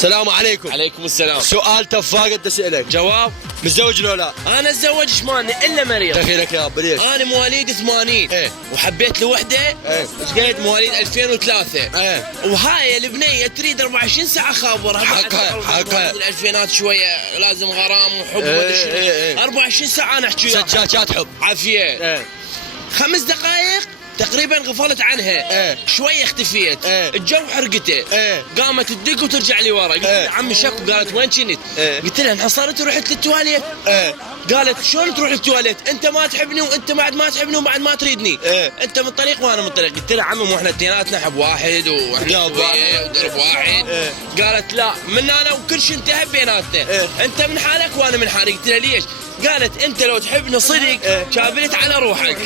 السلام عليكم. عليكم السلام. سؤال تفاق انت اسالك. جواب. متزوج ولا لا؟ انا اتزوج ايش ماني الا مريض. دخيلك يا ابا ليش؟ انا مواليد 80. ايه. وحبيت لوحده. ايه. لقيت مواليد 2003. ايه. وهاي البنيه تريد 24 ساعه خابرها. حقها. الالفينات شويه لازم غرام وحب ايه ومدري شنو. ايه. 24 ساعه انا احكي وياها. شات حب. عافيه. ايه. 5 دقائق تقريبا غفلت عنها. ايه. شويه اختفيت. ايه. الجو حرقته. ايه. قامت تدق وترجع لي ورا. قلت ايه. لها عمي شكو. قالت وين كنت؟ ايه. قلت لها انحصرت ورحت للتواليت. ايه. قالت شلون تروح للتواليت؟ انت ما تحبني وانت بعد ما تحبني وبعد ما تريدني. ايه. انت من طريق وانا من طريق. قلت لها عمي مو احنا اثنيناتنا حب واحد واحنا قلب سويه ودرب واحد. ايه. قالت لا من انا وكل شيء انتهى بيناتنا. ايه. انت من حالك وانا من حالي. قلت لها ليش؟ قالت انت لو تحبني صدق ايه. كابلت على روحك.